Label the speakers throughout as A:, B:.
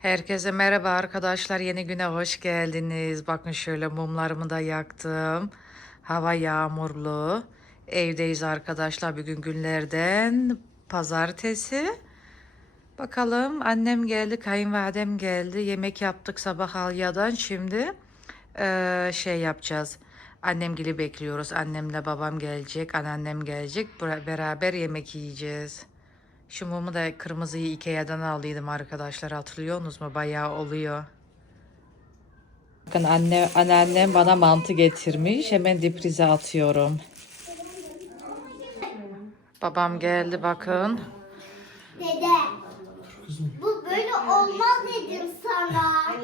A: Herkese merhaba arkadaşlar. Yeni güne hoş geldiniz. Bakın şöyle mumlarımı da yaktım. Hava yağmurlu. Evdeyiz arkadaşlar. Bugün günlerden pazartesi. Bakalım annem geldi, kayınvalidem geldi. Yemek yaptık sabah Alya'dan. Şimdi eee, şey yapacağız. Annemgili bekliyoruz. Annemle babam gelecek, anneannem gelecek. Bera- Beraber yemek yiyeceğiz. Şu mumu da kırmızıyı Ikea'dan aldıydım arkadaşlar. Hatırlıyorsunuz mu? Bayağı oluyor. Bakın anne, anneannem bana mantı getirmiş. Hemen diprize atıyorum. Babam geldi bakın.
B: Dede. Bu böyle olmaz dedim sana.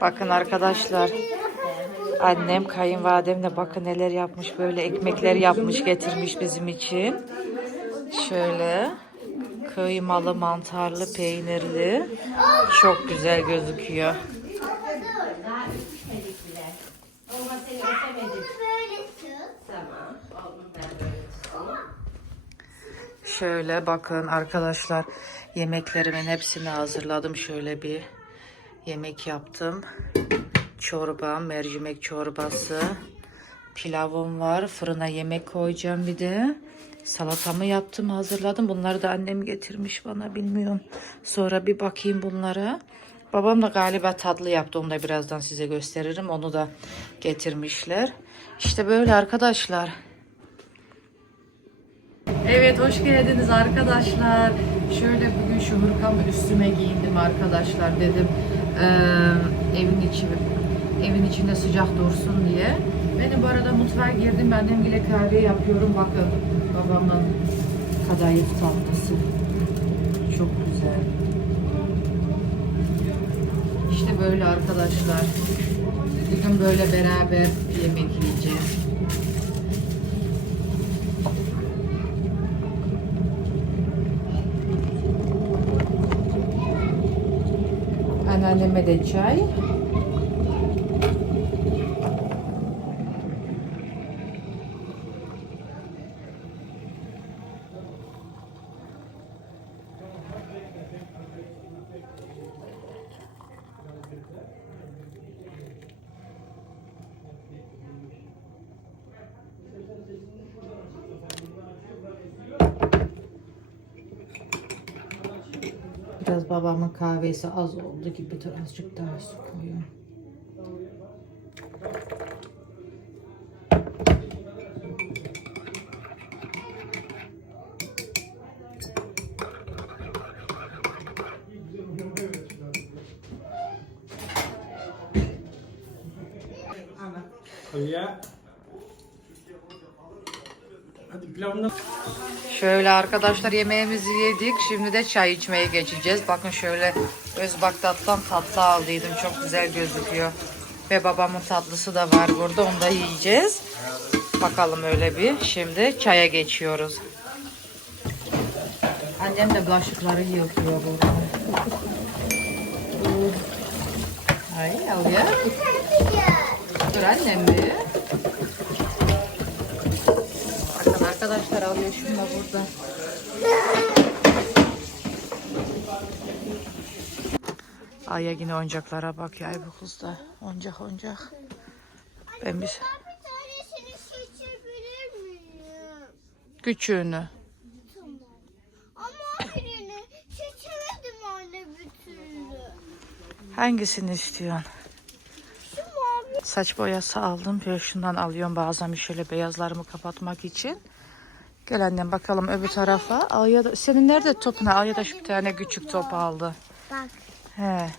A: Bakın arkadaşlar. Annem kayınvalidem de bakın neler yapmış. Böyle ekmekler yapmış getirmiş bizim için. Şöyle kıymalı, mantarlı, peynirli. Çok güzel gözüküyor. Şöyle bakın arkadaşlar yemeklerimin hepsini hazırladım. Şöyle bir yemek yaptım. Çorba, mercimek çorbası. Pilavım var. Fırına yemek koyacağım bir de. Salatamı yaptım, hazırladım. Bunları da annem getirmiş bana bilmiyorum. Sonra bir bakayım bunlara. Babam da galiba tatlı yaptı. Onu da birazdan size gösteririm. Onu da getirmişler. İşte böyle arkadaşlar. Evet hoş geldiniz arkadaşlar. Şöyle bugün şu hırkamı üstüme giyindim arkadaşlar dedim. eee, evin içi evin içinde sıcak dursun diye. Benim bu arada mutfağa girdim. Annem bile kahve yapıyorum. Bakın babamın kadayıf tatlısı. Çok güzel. İşte böyle arkadaşlar. Bugün böyle beraber yemek yiyeceğiz. Anneanneme de çay. Biraz babamın kahvesi az oldu gibi azıcık daha su koyuyorum.
C: Hadi pilavını
A: Şöyle arkadaşlar yemeğimizi yedik. Şimdi de çay içmeye geçeceğiz. Bakın şöyle Özbaktat'tan tatlı aldıydım. Çok güzel gözüküyor. Ve babamın tatlısı da var burada. Onu da yiyeceğiz. Bakalım öyle bir. Şimdi çaya geçiyoruz. Annem de bulaşıkları yıkıyor burada. Ay al ya. Dur annem bir. Arkadaşlar alıyor şunu da burada. Ay ya yine oyuncaklara bak ya bu kız da. Oyuncak oyuncak. Ben bir küçüğünü.
B: Tamam. Ama birini seçemedim anne bir türlü.
A: Hangisini istiyorsun? Saç boyası aldım. Böyle şundan alıyorum bazen şöyle beyazlarımı kapatmak için. Gel annem bakalım öbür tarafa. Al ya da, senin nerede topun? Al ya da şu bir tane küçük top aldı.
B: Bak.
A: He.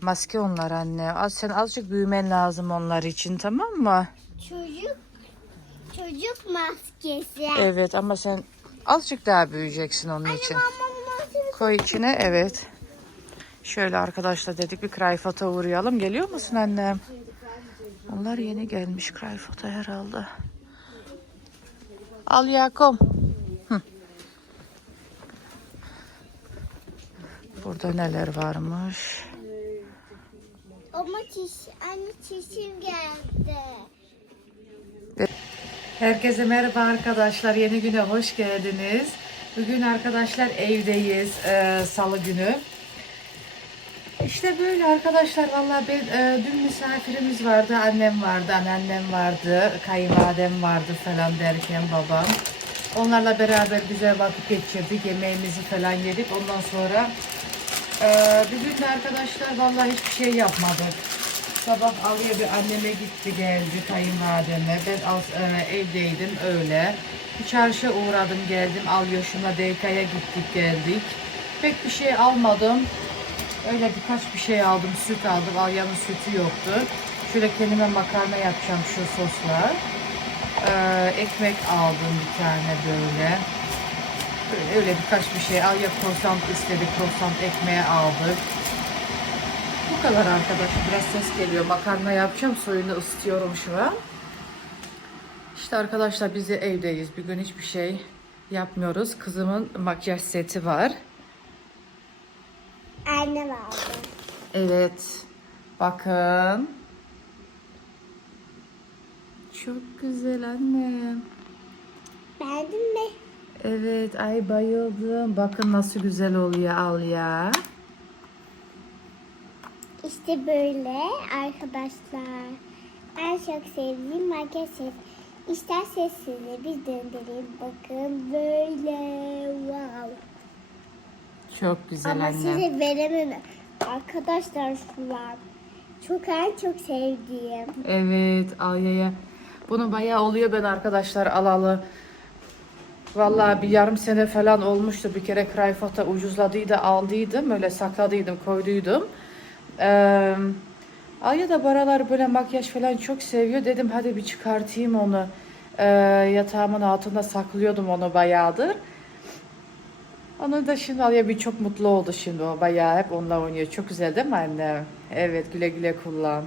A: Maske onlar anne. Az sen azıcık büyümen lazım onlar için tamam mı?
B: Çocuk. Çocuk maskesi.
A: Evet ama sen azıcık daha büyüyeceksin onun için.
B: Ama maskesi.
A: Koy içine evet. Şöyle arkadaşlar dedik bir Krayfat'a uğrayalım. Geliyor musun annem? Onlar yeni gelmiş Krayfat'a herhalde. Al Yakom. Hı. Burada neler varmış?
B: Ama çiş, anne çişim geldi.
A: Herkese merhaba arkadaşlar. Yeni güne hoş geldiniz. Bugün arkadaşlar evdeyiz. Ee, Salı günü. İşte böyle arkadaşlar vallahi ben e, dün misafirimiz vardı, annem vardı, anneannem vardı, kayınvalidem vardı falan derken babam. Onlarla beraber güzel vakit geçirdik, yemeğimizi falan yedik. Ondan sonra e, bugün de arkadaşlar vallahi hiçbir şey yapmadık. Sabah Aliye bir anneme gitti geldi kayınvalideme. Ben az, e, evdeydim öyle. Bir çarşıya uğradım geldim. Alyoş'uma Deyka'ya gittik geldik. Pek bir şey almadım. Öyle birkaç bir şey aldım. Süt aldım. Alya'nın sütü yoktu. Şöyle kendime makarna yapacağım şu sosla. Ee, ekmek aldım bir tane böyle. Böyle öyle birkaç bir şey. Alya croissant istedi. Croissant ekmeği aldık. Bu kadar arkadaşlar. Biraz ses geliyor. Makarna yapacağım. Suyunu ısıtıyorum şu an. İşte arkadaşlar biz de evdeyiz. Bugün hiçbir şey yapmıyoruz. Kızımın makyaj seti var.
B: Annem aldı.
A: Evet. Bakın. Çok güzel annem.
B: Beğendin mi?
A: Evet ay bayıldım. Bakın nasıl güzel oluyor al ya.
B: İşte böyle arkadaşlar. En çok sevdiğim makyaj set. İsterseniz size bir döndüreyim. Bakın böyle. Wow.
A: Çok güzel
B: Ama
A: annem.
B: size veremem. Arkadaşlar şunlar. Çok en çok sevdiğim.
A: Evet Alya'ya. Bunu bayağı oluyor ben arkadaşlar alalı. Vallahi bir yarım sene falan olmuştu. Bir kere Krayfot'a ucuzladıydı aldıydım. Öyle sakladıydım koyduydum. Ee, Alya da baralar böyle makyaj falan çok seviyor. Dedim hadi bir çıkartayım onu. Ee, yatağımın altında saklıyordum onu bayağıdır. Onu da şimdi Alya bir çok mutlu oldu şimdi o bayağı hep onunla oynuyor. Çok güzel değil mi anne? Evet güle güle kullan.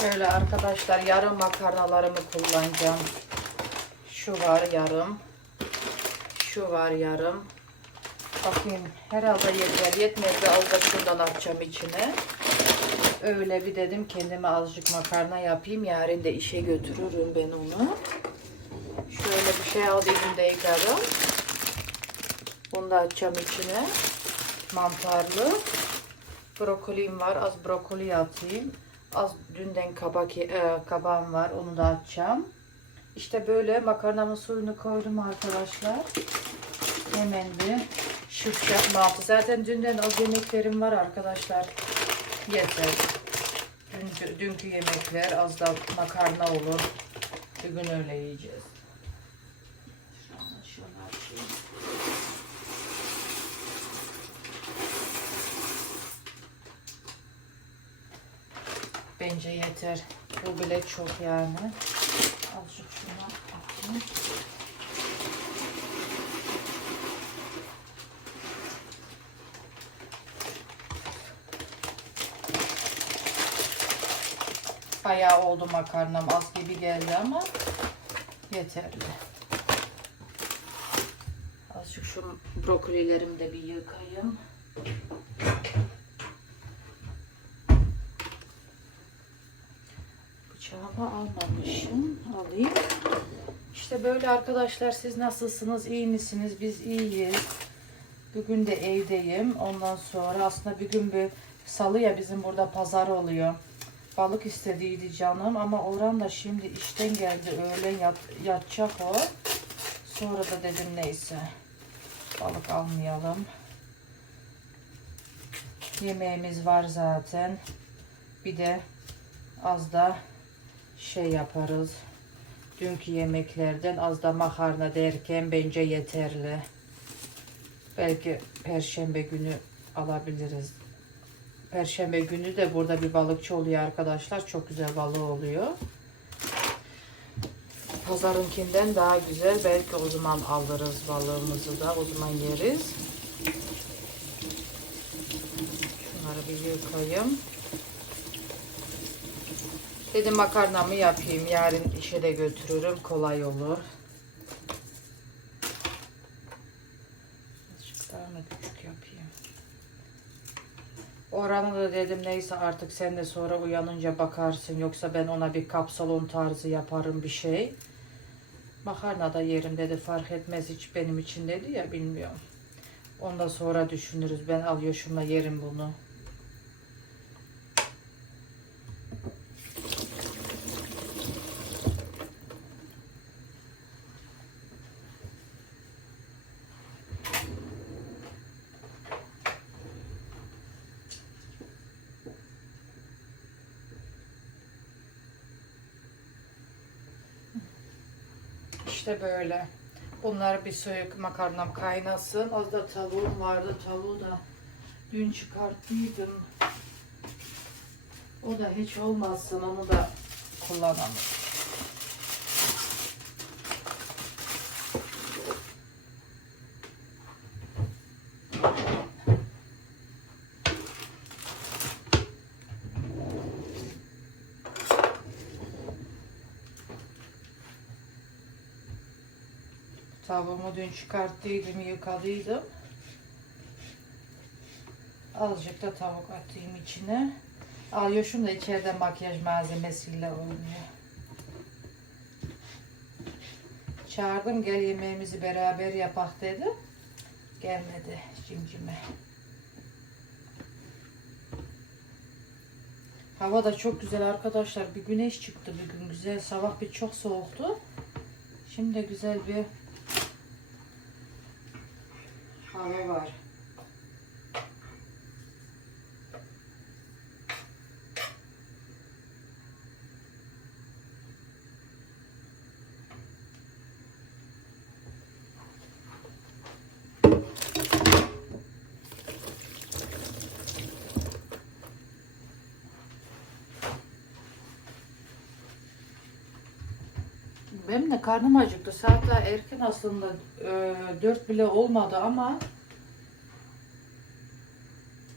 A: Şöyle arkadaşlar yarım makarnalarımı kullanacağım. Şu var yarım. Şu var yarım. Bakayım herhalde yeter. Yetmez de az da şundan atacağım içine. Öyle bir dedim kendime azıcık makarna yapayım. Yarın da işe götürürüm ben onu. Şöyle bir şey aldıydım da yıkarım. Bunu da atacağım içine. Mantarlı. Brokolim var. Az brokoli atayım. Az dünden kabak, e, kabağım var. Onu da atacağım. İşte böyle makarnamın suyunu koydum arkadaşlar. Hemen bir şıpşak mantı. Zaten dünden az yemeklerim var arkadaşlar. Yeter. Dünkü, dünkü yemekler az da makarna olur. Bugün öyle yiyeceğiz. Bence yeter. Bu bile çok yani. Azıcık şuna atayım. Bayağı oldu makarnam. Az gibi geldi ama yeterli. Şu brokolilerimi de bir yıkayayım. Bıçağımı almamışım. Alayım. İşte böyle arkadaşlar siz nasılsınız? İyi misiniz? Biz iyiyiz. Bugün de evdeyim. Ondan sonra aslında bir gün bir salı ya bizim burada pazar oluyor. Balık istediydi canım ama Orhan da şimdi işten geldi. Öğlen yat, yatacak o. Sonra da dedim neyse. Balık almayalım. Yemeğimiz var zaten. Bir de az da şey yaparız. Dünkü yemeklerden az da makarna derken bence yeterli. Belki perşembe günü alabiliriz. Perşembe günü de burada bir balıkçı oluyor arkadaşlar. Çok güzel balığı oluyor. Pazarınkinden daha güzel. Belki o zaman alırız balığımızı da. O zaman yeriz. Şunları bir yıkayayım. Dedim makarnamı yapayım. Yarın işe de götürürüm. Kolay olur. Azıcık daha mı yapayım? Oranı da dedim neyse artık sen de sonra uyanınca bakarsın. Yoksa ben ona bir kapsalon tarzı yaparım bir şey. Makarna da yerim dedi fark etmez hiç benim için dedi ya bilmiyorum. Ondan sonra düşünürüz. Ben al yaşımla yerim bunu. İşte böyle. Bunlar bir soyuk makarnam kaynasın. Az da tavuğum vardı. Tavuğu da dün çıkarttıydım. O da hiç olmazsın. Onu da kullanalım. Tavuğumu dün çıkarttıydım, yıkadıydım. Azıcık da tavuk atayım içine. Alyoşum da içeride makyaj malzemesiyle oynuyor. Çağırdım gel yemeğimizi beraber yapak dedi. Gelmedi cimcime. Hava da çok güzel arkadaşlar. Bir güneş çıktı bir gün güzel. Sabah bir çok soğuktu. Şimdi güzel bir hava var. Benim de karnım acıktı. Saatler erken aslında. E, dört bile olmadı ama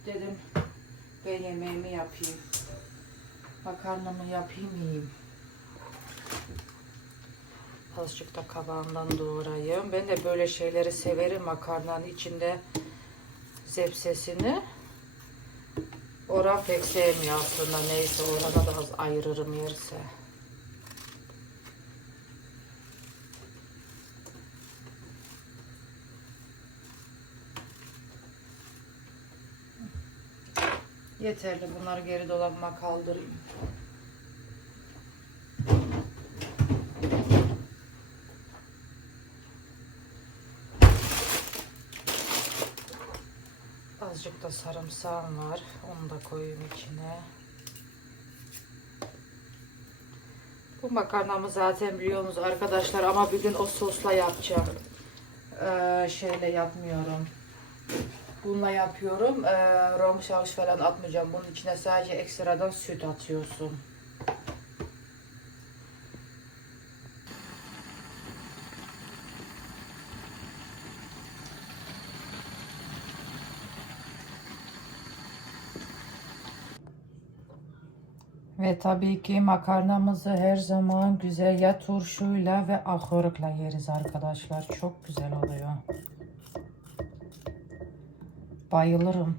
A: dedim ben yemeğimi yapayım. Makarnamı yapayım yiyeyim. Azıcık da kabağından doğrayayım. Ben de böyle şeyleri severim makarnanın içinde zepsesini. Orhan pek sevmiyor aslında. Neyse Orhan'a da az ayırırım yerse. Yeterli. Bunları geri dolabıma kaldırayım. Azıcık da sarımsağım var. Onu da koyayım içine. Bu makarnamı zaten biliyorsunuz arkadaşlar ama bugün o sosla yapacağım. Ee, şeyle yapmıyorum. Bununla yapıyorum. Ee, rom şarj falan atmayacağım. Bunun içine sadece ekstradan süt atıyorsun. Ve tabii ki makarnamızı her zaman güzel ya turşuyla ve ahırıkla yeriz arkadaşlar. Çok güzel oluyor. Bayılırım.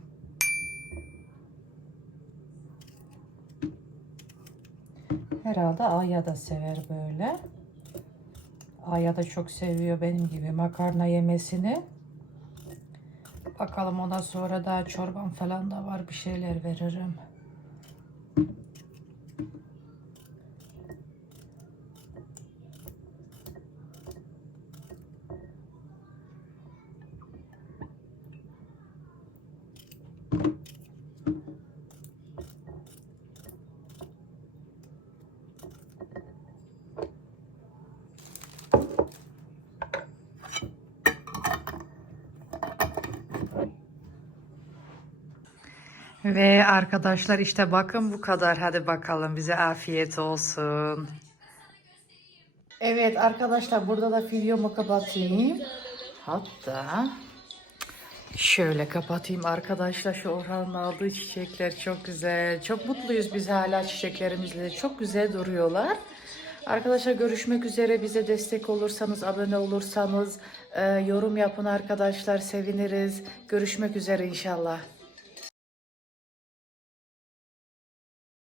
A: Herhalde Aya da sever böyle. Aya da çok seviyor benim gibi makarna yemesini. Bakalım ondan sonra daha çorban falan da var bir şeyler veririm. Ve arkadaşlar işte bakın bu kadar. Hadi bakalım bize afiyet olsun. Evet arkadaşlar burada da videomu kapatayım. Hatta şöyle kapatayım arkadaşlar. Şu Orhan'ın aldığı çiçekler çok güzel. Çok mutluyuz biz hala çiçeklerimizle. Çok güzel duruyorlar. Arkadaşlar görüşmek üzere. Bize destek olursanız, abone olursanız, e, yorum yapın arkadaşlar. Seviniriz. Görüşmek üzere inşallah.